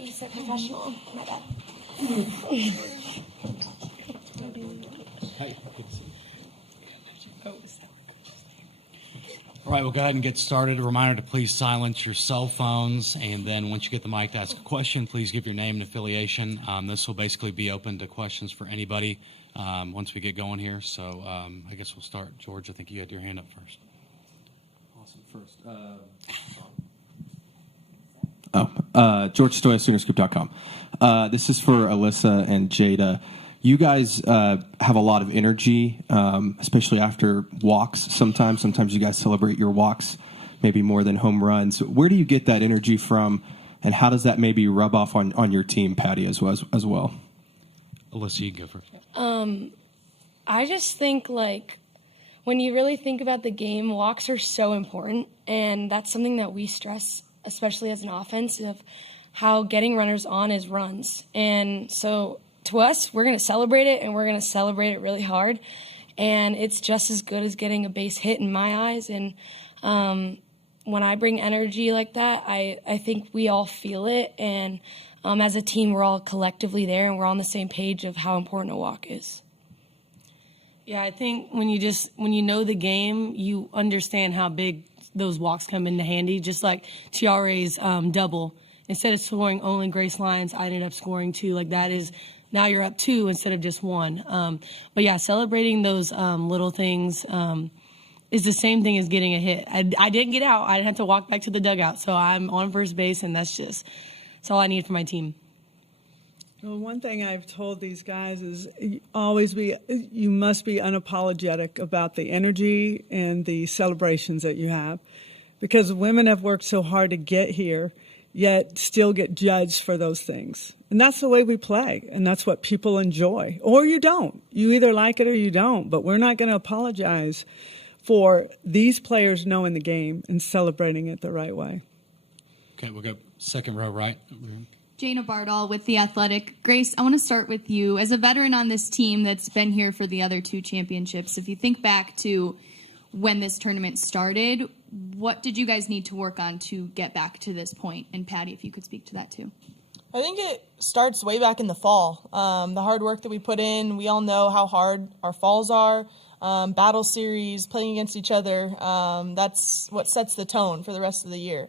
you said professional. My bad. All right, we'll go ahead and get started. A reminder to please silence your cell phones, and then once you get the mic to ask a question, please give your name and affiliation. This will basically be open to questions for anybody once we get going here. So I guess we'll start. George, I think you had your hand up first. Awesome. George Stoya, SoonerScoop.com. This is for Alyssa and Jada. You guys have a lot of energy, especially after walks sometimes. Sometimes you guys celebrate your walks maybe more than home runs. Where do you get that energy from, and how does that maybe rub off on your team, Patty, as well? Alyssa, you can go first. I just think, when you really think about the game, walks are so important, and that's something that we stress, especially as an offense, of how getting runners on is runs. And so to us, we're going to celebrate it, and we're going to celebrate it really hard. And it's just as good as getting a base hit in my eyes. And when I bring energy like that, I think we all feel it. And as a team, we're all collectively there, and we're on the same page of how important a walk is. Yeah, I think when you know the game, you understand how big those walks come into handy. Just like Tiare's double. Instead of scoring only Grace Lyons, I ended up scoring 2. That is... Now you're up 2 instead of just 1. But, yeah, celebrating those little things is the same thing as getting a hit. I didn't get out. I didn't have to walk back to the dugout. So I'm on first base, and that's all I need for my team. Well, one thing I've told these guys is you must be unapologetic about the energy and the celebrations that you have, because women have worked so hard to get here, yet still get judged for those things. And that's the way we play, and that's what people enjoy. Or you don't. You either like it or you don't, but we're not going to apologize for these players knowing the game and celebrating it the right way. Okay, we'll go second row right. Jana Bardall with The Athletic. Grace, I want to start with you. As a veteran on this team that's been here for the other 2 championships, if you think back to when this tournament started, what did you guys need to work on to get back to this point? And Patty, if you could speak to that too. I think it starts way back in the fall. The hard work that we put in, we all know how hard our falls are. Battle series, playing against each other, that's what sets the tone for the rest of the year.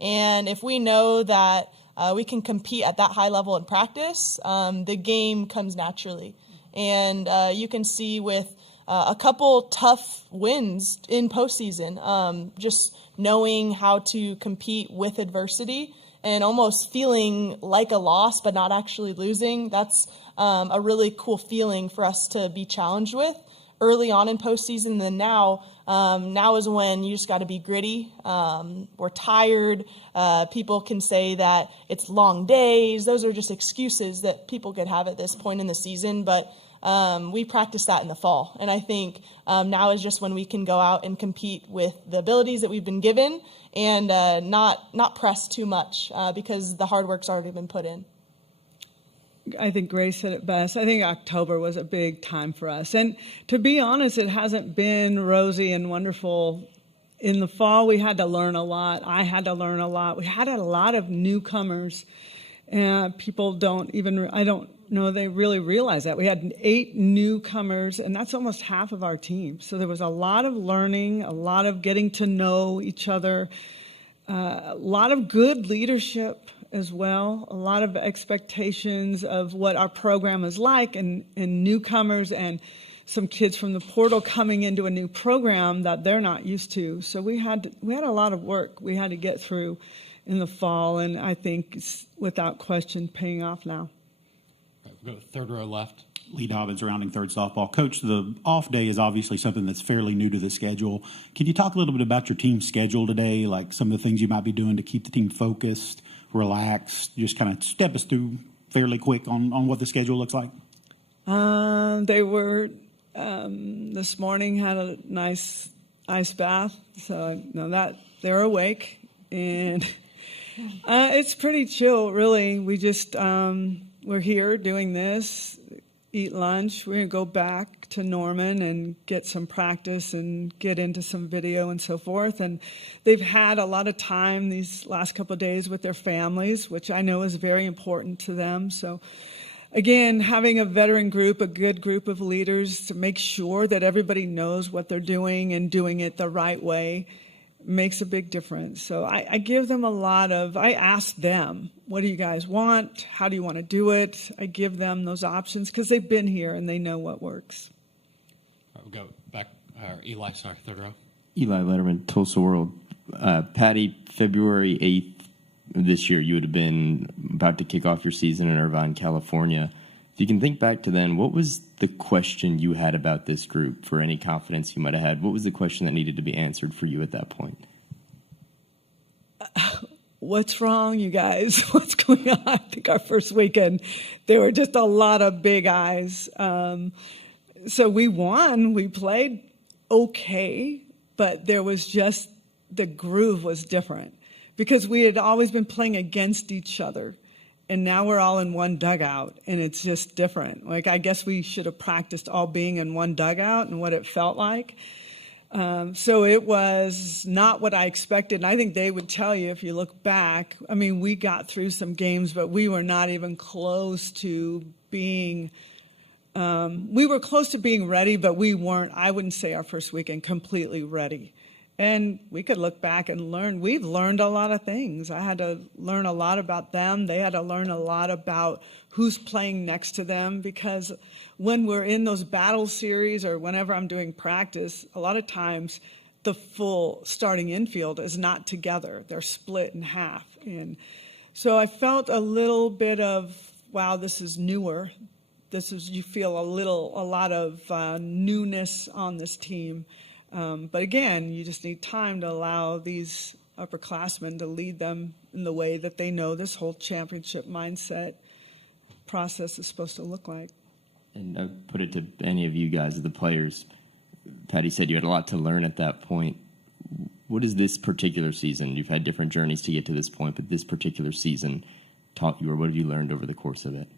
And if we know that we can compete at that high level in practice, the game comes naturally. And you can see with a couple tough wins in postseason, just knowing how to compete with adversity and almost feeling like a loss but not actually losing. That's a really cool feeling for us to be challenged with early on in postseason. And then now is when you just got to be gritty. We're tired. People can say that it's long days. Those are just excuses that people could have at this point in the season. But we practiced that in the fall. And I think now is just when we can go out and compete with the abilities that we've been given and not press too much because the hard work's already been put in. I think Grace said it best. I think October was a big time for us. And to be honest, it hasn't been rosy and wonderful. In the fall, we had to learn a lot. I had to learn a lot. We had a lot of newcomers. People I don't know they really realize that. We had 8 newcomers, and that's almost half of our team. So there was a lot of learning, a lot of getting to know each other, a lot of good leadership as well, a lot of expectations of what our program is like, and newcomers and some kids from the portal coming into a new program that they're not used to. So we had a lot of work we had to get through in the fall, and I think it's without question paying off now. Right, we'll go third row left. Lee Dobbins, rounding third softball. Coach, the off day is obviously something that's fairly new to the schedule. Can you talk a little bit about your team's schedule today, like some of the things you might be doing to keep the team focused, relaxed? Just kind of step us through fairly quick on what the schedule looks like. They were this morning had a nice ice bath, so I know that they're awake, and it's pretty chill, really. We just we're here doing this. eat lunch. We're going to go back to Norman and get some practice and get into some video and so forth. And they've had a lot of time these last couple of days with their families, which I know is very important to them. So again, having a veteran group, a good group of leaders to make sure that everybody knows what they're doing and doing it the right way makes a big difference. So I give them I ask them, what do you guys want? How do you want to do it? I give them those options because they've been here and they know what works. All right, we'll go back. Eli, sorry, third row. Eli Letterman, Tulsa World. Patty, February 8th of this year, you would have been about to kick off your season in Irvine, California. If you can think back to then, what was the question you had about this group for any confidence you might have had? What was the question that needed to be answered for you at that point? What's wrong, you guys? What's going on? I think our first weekend, there were just a lot of big eyes. So we won. We played okay, but there was just, the groove was different because we had always been playing against each other. And now we're all in one dugout, and it's just different. Like, I guess we should have practiced all being in one dugout and what it felt like. So it was not what I expected. And I think they would tell you if you look back, I mean, we got through some games, but we were not even close to being we were close to being ready, but we weren't, I wouldn't say our first weekend, completely ready. And we could look back and learn. We've learned a lot of things. I had to learn a lot about them. They had to learn a lot about who's playing next to them, because when we're in those battle series or whenever I'm doing practice, a lot of times the full starting infield is not together. They're split in half. And so I felt a little bit of, wow, this is newer. You feel a lot of newness on this team. But again, you just need time to allow these upperclassmen to lead them in the way that they know this whole championship mindset process is supposed to look like. And I put it to any of you guys, the players. Patty said you had a lot to learn at that point. What is this particular season? You've had different journeys to get to this point, but this particular season taught you, or what have you learned over the course of it?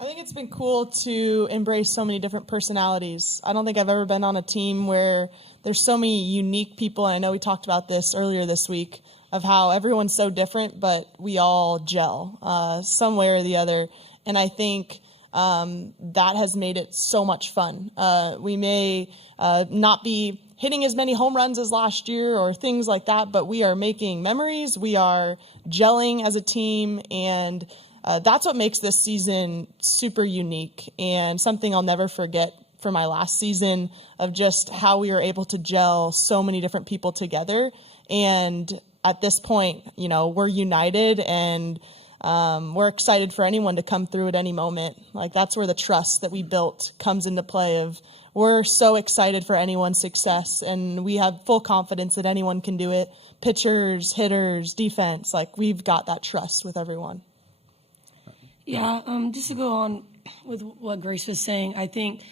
I think it's been cool to embrace so many different personalities. I don't think I've ever been on a team where there's so many unique people, and I know we talked about this earlier this week, of how everyone's so different, but we all gel some way or the other. And I think that has made it so much fun. We may not be hitting as many home runs as last year or things like that, but we are making memories. We are gelling as a team, and that's what makes this season super unique and something I'll never forget from my last season, of just how we were able to gel so many different people together. And at this point, you know, we're united, and we're excited for anyone to come through at any moment. Like, that's where the trust that we built comes into play, of we're so excited for anyone's success, and we have full confidence that anyone can do it. Pitchers, hitters, defense, like, we've got that trust with everyone. Yeah, just to go on with what Grace was saying, I think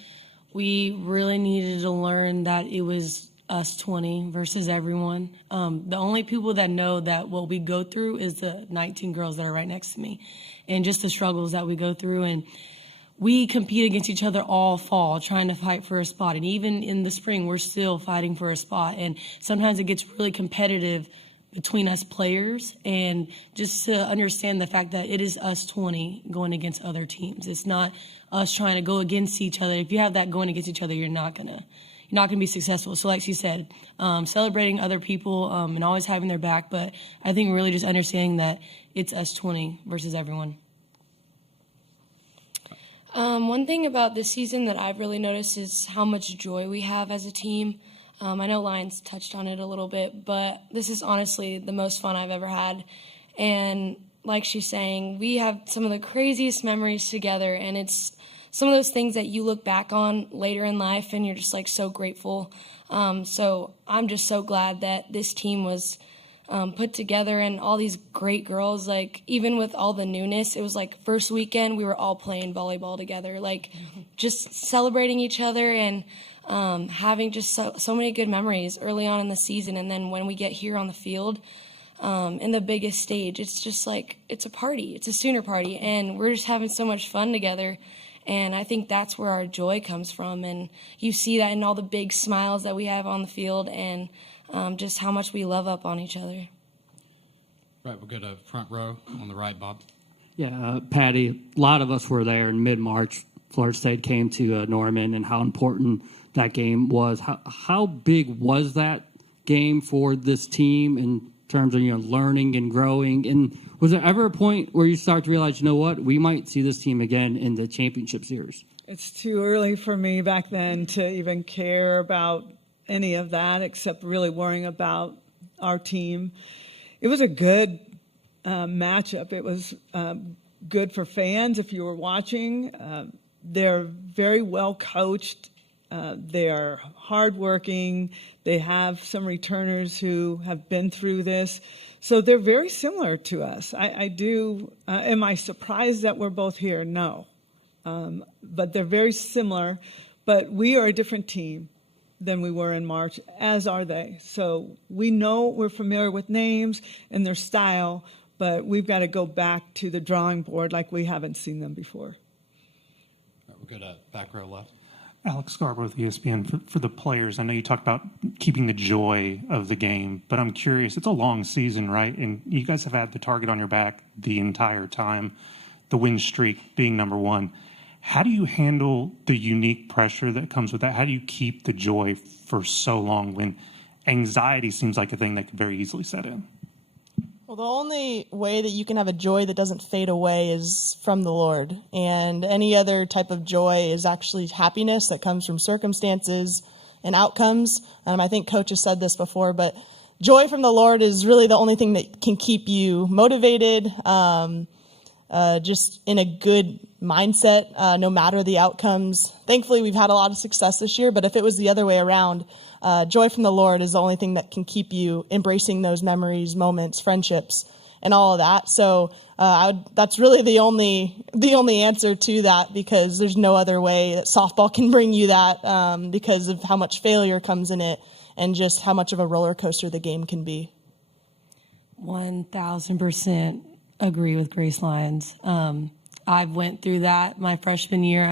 we really needed to learn that it was us 20 versus everyone. The only people that know that what we go through is the 19 girls that are right next to me, and just the struggles that we go through. And we compete against each other all fall, trying to fight for a spot. And even in the spring, we're still fighting for a spot. And sometimes it gets really competitive between us players, and just to understand the fact that it is us 20 going against other teams. It's not us trying to go against each other. If you have that going against each other, you're not gonna be successful. So like she said, celebrating other people and always having their back, but I think really just understanding that it's us 20 versus everyone. One thing about this season that I've really noticed is how much joy we have as a team. I know Lions touched on it a little bit, but this is honestly the most fun I've ever had. And like she's saying, we have some of the craziest memories together, and it's some of those things that you look back on later in life and you're just like so grateful. So I'm just so glad that this team was put together, and all these great girls, like even with all the newness, it was like first weekend we were all playing volleyball together, like just celebrating each other and having just so many good memories early on in the season. And then when we get here on the field, in the biggest stage, it's just like, it's a party. It's a Sooner party. And we're just having so much fun together. And I think that's where our joy comes from. And you see that in all the big smiles that we have on the field and just how much we love up on each other. Right, we'll go to front row on the right, Bob. Yeah, Patty, a lot of us were there in mid-March. Florida State came to Norman, and how important that game was. How big was that game for this team in terms of learning and growing? And was there ever a point where you start to realize, we might see this team again in the championship series? It's too early for me back then to even care about any of that except really worrying about our team. It was a good matchup. It was good for fans if you were watching. They're very well coached. They're hardworking. They have some returners who have been through this. So they're very similar to us. I do. Am I surprised that we're both here? No. But they're very similar. But we are a different team than we were in March, as are they. So we know we're familiar with names and their style, but we've got to go back to the drawing board like we haven't seen them before. All right, we'll go to back row left. Alex Scarborough with ESPN. For the players, I know you talked about keeping the joy of the game, but I'm curious, it's a long season, right? And you guys have had the target on your back the entire time, the win streak being number one. How do you handle the unique pressure that comes with that? How do you keep the joy for so long when anxiety seems like a thing that could very easily set in? Well, the only way that you can have a joy that doesn't fade away is from the Lord. And any other type of joy is actually happiness that comes from circumstances and outcomes. I think Coach has said this before, but joy from the Lord is really the only thing that can keep you motivated, just in a good mindset, no matter the outcomes. Thankfully, we've had a lot of success this year, but if it was the other way around, joy from the Lord is the only thing that can keep you embracing those memories, moments, friendships, and all of that. So that's really the only answer to that, because there's no other way that softball can bring you that, because of how much failure comes in it and just how much of a roller coaster the game can be. 1,000% agree with Grace Lyons. I've went through that my freshman year.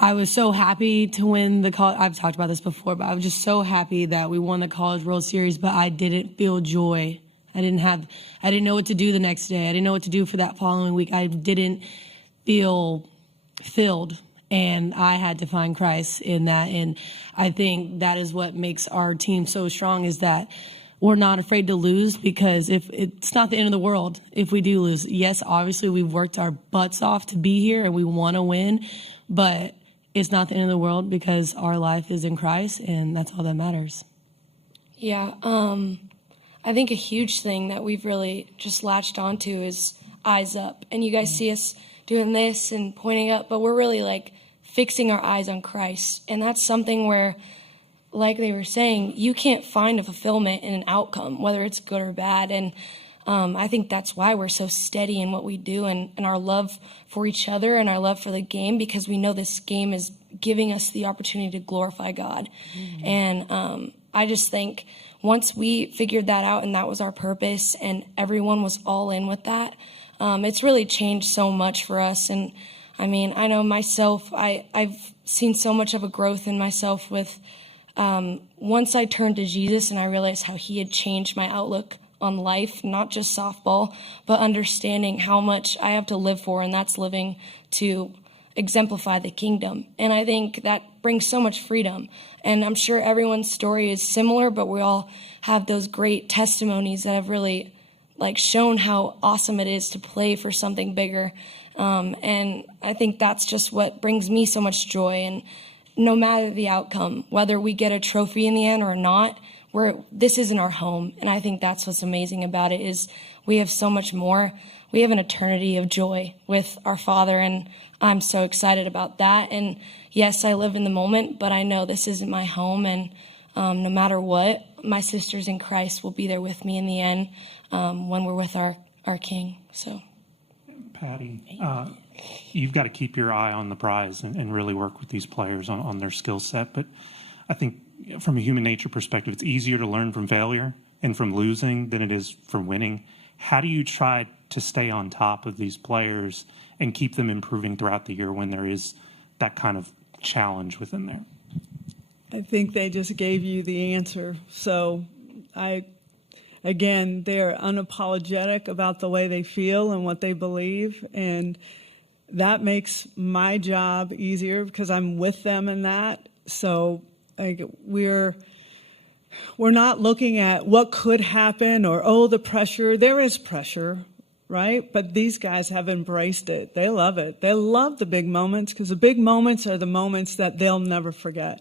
I was so happy to win the college. I've talked about this before, but I was just so happy that we won the College World Series, but I didn't feel joy. I didn't know what to do the next day. I didn't know what to do for that following week. I didn't feel filled, and I had to find Christ in that. And I think that is what makes our team so strong, is that we're not afraid to lose, because if it's not the end of the world if we do lose. Yes, obviously we've worked our butts off to be here and we want to win, but it's not the end of the world because our life is in Christ, and that's all that matters. Yeah, I think a huge thing that we've really just latched onto is eyes up. And you guys see us doing this and pointing up, but we're really like fixing our eyes on Christ. And that's something where, like they were saying, you can't find a fulfillment in an outcome, whether it's good or bad. And I think that's why we're so steady in what we do, and our love for each other and our love for the game, because we know this game is giving us the opportunity to glorify God. Mm-hmm. And I just think once we figured that out and that was our purpose and everyone was all in with that, it's really changed so much for us. And I mean, I know myself, I've seen so much of a growth in myself with once I turned to Jesus and I realized how he had changed my outlook on life, not just softball, but understanding how much I have to live for, and that's living to exemplify the kingdom. And I think that brings so much freedom. And I'm sure everyone's story is similar, but we all have those great testimonies that have really shown how awesome it is to play for something bigger. And I think that's just what brings me so much joy. And no matter the outcome, whether we get a trophy in the end or not, this isn't our home. And I think that's what's amazing about it, is we have so much more. We have an eternity of joy with our Father, and I'm so excited about that. And yes, I live in the moment, but I know this isn't my home. And no matter what, my sisters in Christ will be there with me in the end when we're with our King. So, Patty, you've got to keep your eye on the prize and really work with these players on their skill set. But I think from a human nature perspective, it's easier to learn from failure and from losing than it is from winning. How do you try to stay on top of these players and keep them improving throughout the year when there is that kind of challenge within there? I think they just gave you the answer. So again, they're unapologetic about the way they feel and what they believe. And that makes my job easier because I'm with them in that. So we're not looking at what could happen or, oh, the pressure. There is pressure, right? But these guys have embraced it. They love it. They love the big moments because the big moments are the moments that they'll never forget.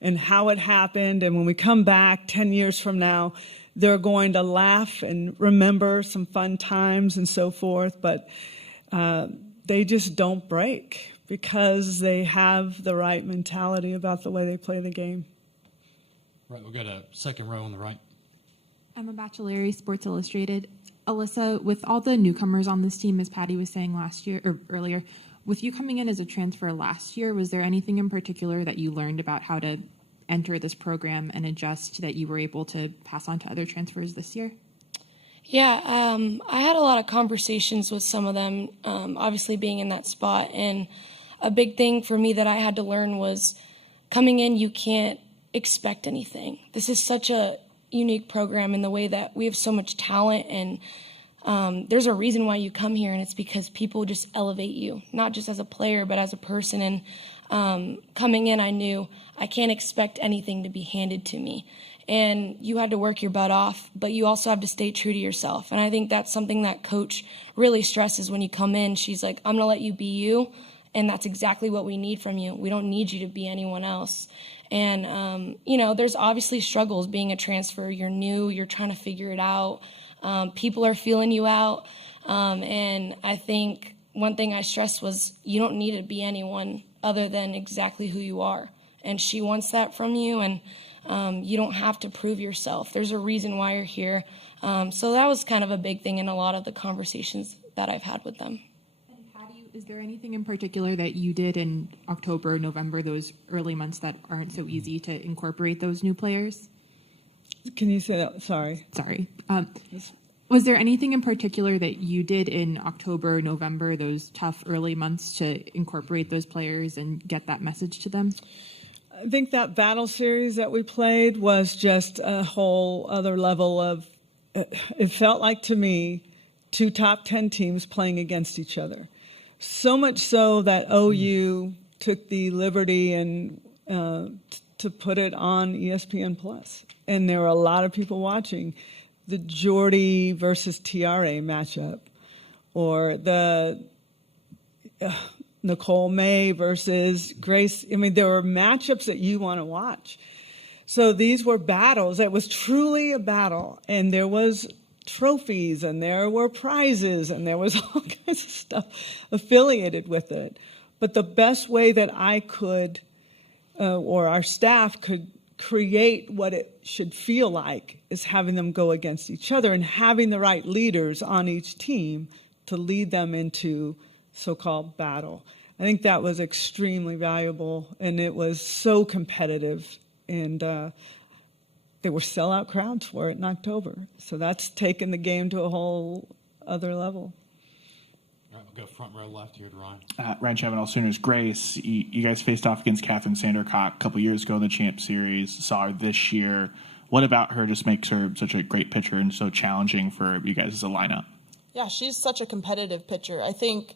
And how it happened, and when we come back 10 years from now, they're going to laugh and remember some fun times and so forth, but they just don't break because they have the right mentality about the way they play the game. Right, we'll go to second row on the right. Emma Bachelari, Sports Illustrated. Alyssa, with all the newcomers on this team, as Patty was saying earlier, with you coming in as a transfer last year, was there anything in particular that you learned about how to enter this program and adjust that you were able to pass on to other transfers this year? Yeah, I had a lot of conversations with some of them, obviously being in that spot. And a big thing for me that I had to learn was coming in, you can't expect anything. This is such a unique program in the way that we have so much talent, and there's a reason why you come here, and it's because people just elevate you, not just as a player, but as a person. And coming in, I knew I can't expect anything to be handed to me. And you had to work your butt off, but you also have to stay true to yourself. And I think that's something that Coach really stresses when you come in. She's like, I'm going to let you be you, and that's exactly what we need from you. We don't need you to be anyone else. And, there's obviously struggles being a transfer. You're new. You're trying to figure it out. People are feeling you out. And I think one thing I stressed was you don't need to be anyone other than exactly who you are. And she wants that from you, and you don't have to prove yourself. There's a reason why you're here. So that was kind of a big thing in a lot of the conversations that I've had with them. And Patty, is there anything in particular that you did in October, November, those early months that aren't so easy to incorporate those new players? Can you say that? Sorry. Was there anything in particular that you did in October, November, those tough early months to incorporate those players and get that message to them? I think that battle series that we played was just a whole other level of, it felt like to me, 2 top 10 teams playing against each other. So much so that OU took the liberty and to put it on ESPN+. And there were a lot of people watching the Jordy versus TRA matchup, or the Nicole May versus Grace. I mean, there were matchups that you want to watch. So these were battles. It was truly a battle. And there was trophies, and there were prizes, and there was all kinds of stuff affiliated with it. But the best way that I could, or our staff could, create what it should feel like is having them go against each other and having the right leaders on each team to lead them into so-called battle. I think that was extremely valuable, and it was so competitive, and there were sellout crowds for it in October. So that's taken the game to a whole other level. All right, we'll go front row left here to Ryan. Ryan Chapman, All Sooners. Grace, you guys faced off against Catherine Sandercock a couple years ago in the Champ Series. Saw her this year. What about her just makes her such a great pitcher and so challenging for you guys as a lineup? Yeah, she's such a competitive pitcher. I think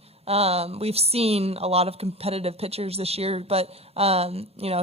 we've seen a lot of competitive pitchers this year, but,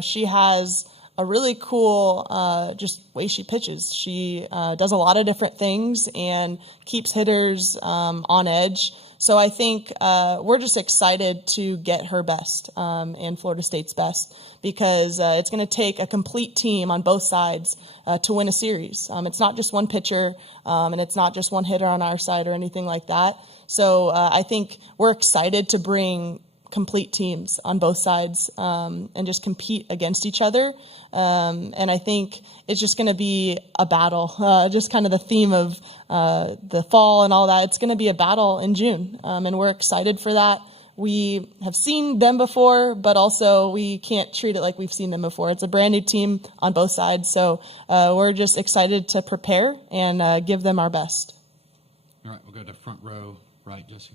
she has a really cool just way she pitches. She does a lot of different things and keeps hitters on edge. So I think we're just excited to get her best and Florida State's best, because it's going to take a complete team on both sides to win a series. It's not just one pitcher, and it's not just one hitter on our side or anything like that. So I think we're excited to bring complete teams on both sides and just compete against each other. And I think it's just going to be a battle, just kind of the theme of the fall and all that. It's going to be a battle in June, and we're excited for that. We have seen them before, but also we can't treat it like we've seen them before. It's a brand new team on both sides, so we're just excited to prepare and give them our best. All right, we'll go to front row, right, Jesse.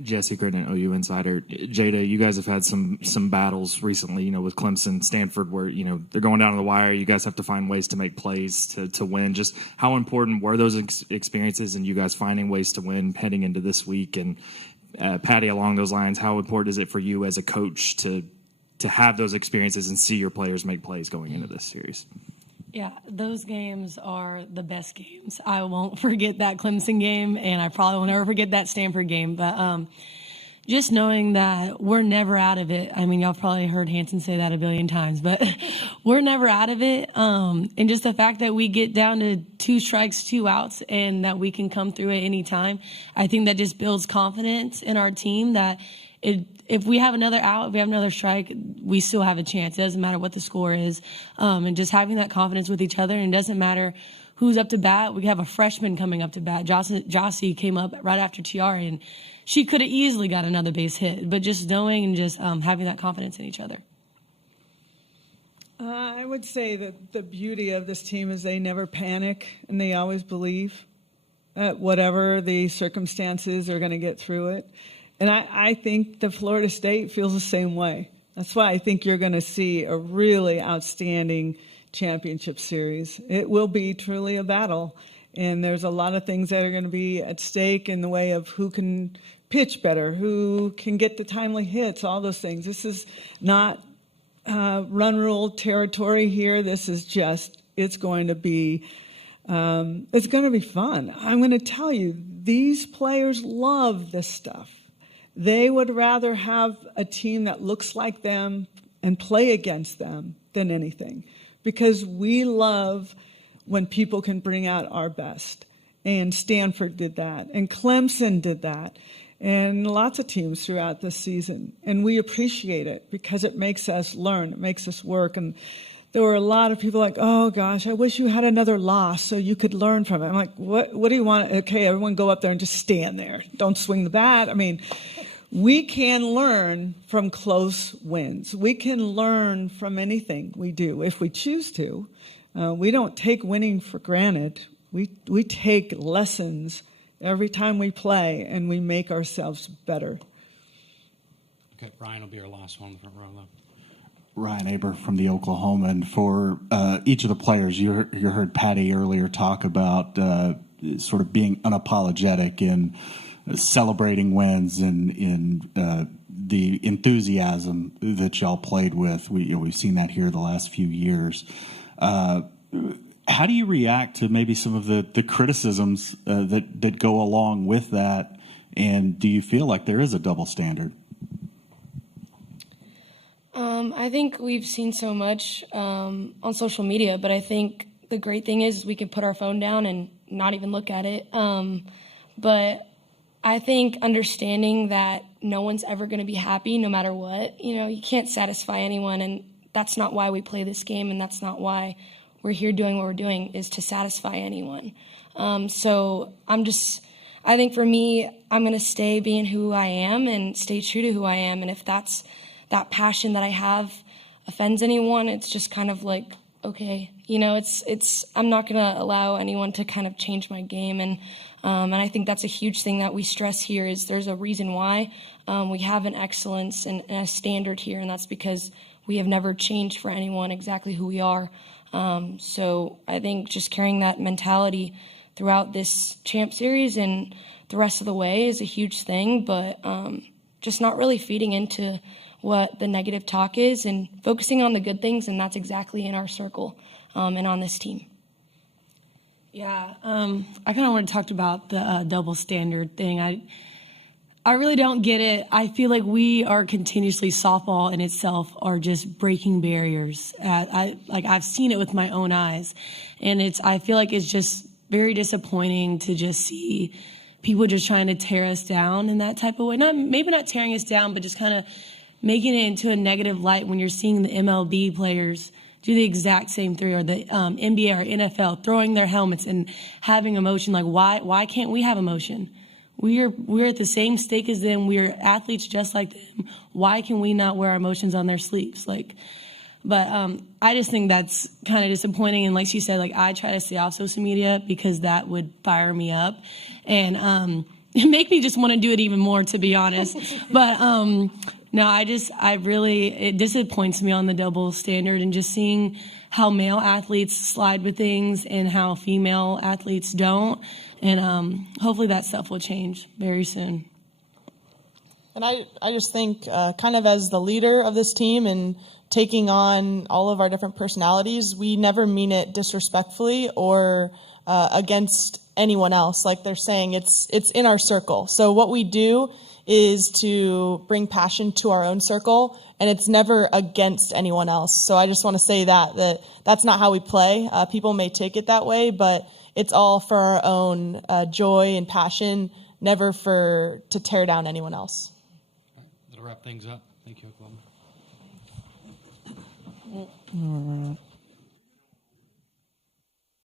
Jesse Gritton, OU Insider. Jada, you guys have had some battles recently, with Clemson, Stanford, where, they're going down to the wire. You guys have to find ways to make plays to win. Just how important were those experiences and you guys finding ways to win heading into this week? And Patty, along those lines, how important is it for you as a coach to have those experiences and see your players make plays going into this series? Yeah, those games are the best games. I won't forget that Clemson game, and I probably will never forget that Stanford game. But just knowing that we're never out of it. I mean, y'all probably heard Hanson say that a billion times, but we're never out of it. And just the fact that we get down to 2 strikes, 2 outs, and that we can come through at any time, I think that just builds confidence in our team that if we have another out, if we have another strike, we still have a chance. It doesn't matter what the score is. And just having that confidence with each other, and it doesn't matter who's up to bat. We have a freshman coming up to bat. Jossie came up right after Tiara, and she could have easily got another base hit. But just knowing and just having that confidence in each other. I would say that the beauty of this team is they never panic, and they always believe that whatever the circumstances are going to get through it. And I think the Florida State feels the same way. That's why I think you're going to see a really outstanding championship series. It will be truly a battle, and there's a lot of things that are going to be at stake in the way of who can pitch better, who can get the timely hits, all those things. This is not run rule territory here. This is just, it's going to be fun. I'm going to tell you, these players love this stuff. They would rather have a team that looks like them and play against them than anything, because we love when people can bring out our best. And Stanford did that, and Clemson did that, and lots of teams throughout this season. And we appreciate it because it makes us learn, it makes us work. And there were a lot of people like, oh gosh, I wish you had another loss so you could learn from it. I'm like, what do you want? Okay, everyone go up there and just stand there. Don't swing the bat. I mean, we can learn from close wins. We can learn from anything we do if we choose to. We don't take winning for granted. We take lessons every time we play, and we make ourselves better. Okay, Ryan will be our last one in the front row, though. Ryan Aber from the Oklahoma, and for each of the players, you heard Patty earlier talk about sort of being unapologetic in celebrating wins and in the enthusiasm that y'all played with. We've seen that here the last few years. How do you react to maybe some of the criticisms that go along with that, and do you feel like there is a double standard? I think we've seen so much on social media, but I think the great thing is we can put our phone down and not even look at it. But I think understanding that no one's ever going to be happy no matter what, you can't satisfy anyone, and that's not why we play this game, and that's not why we're here doing what we're doing, is to satisfy anyone. So I think for me, I'm going to stay being who I am and stay true to who I am, and if that passion that I have offends anyone, it's just kind of like, okay, I'm not going to allow anyone to kind of change my game. And I think that's a huge thing that we stress here is there's a reason why we have an excellence and a standard here. And that's because we have never changed for anyone exactly who we are. So I think just carrying that mentality throughout this champ series and the rest of the way is a huge thing, but just not really feeding into what the negative talk is and focusing on the good things, and that's exactly in our circle and on this team. Yeah, I kind of want to talk about the double standard thing. I really don't get it. I feel like we are continuously, softball in itself are just breaking barriers. I've seen it with my own eyes, and I feel like it's just very disappointing to just see people just trying to tear us down in that type of way. Maybe not tearing us down, but just kind of making it into a negative light when you're seeing the MLB players do the exact same thing, or the NBA or NFL throwing their helmets and having emotion. Like, why can't we have emotion? We're at the same stake as them. We're athletes just like them. Why can we not wear our emotions on their sleeves? Like, But I just think that's kind of disappointing. And like she said, like I try to stay off social media because that would fire me up and make me just want to do it even more, to be honest. But no, it disappoints me on the double standard and just seeing how male athletes slide with things and how female athletes don't. And hopefully that stuff will change very soon. And I just think kind of as the leader of this team and taking on all of our different personalities, we never mean it disrespectfully or against anyone else. Like they're saying, it's in our circle. So what we do is to bring passion to our own circle, and it's never against anyone else. So I just want to say that's not how we play. People may take it that way, but it's all for our own joy and passion, never to tear down anyone else. That'll wrap things up. Thank you, Oklahoma. All right.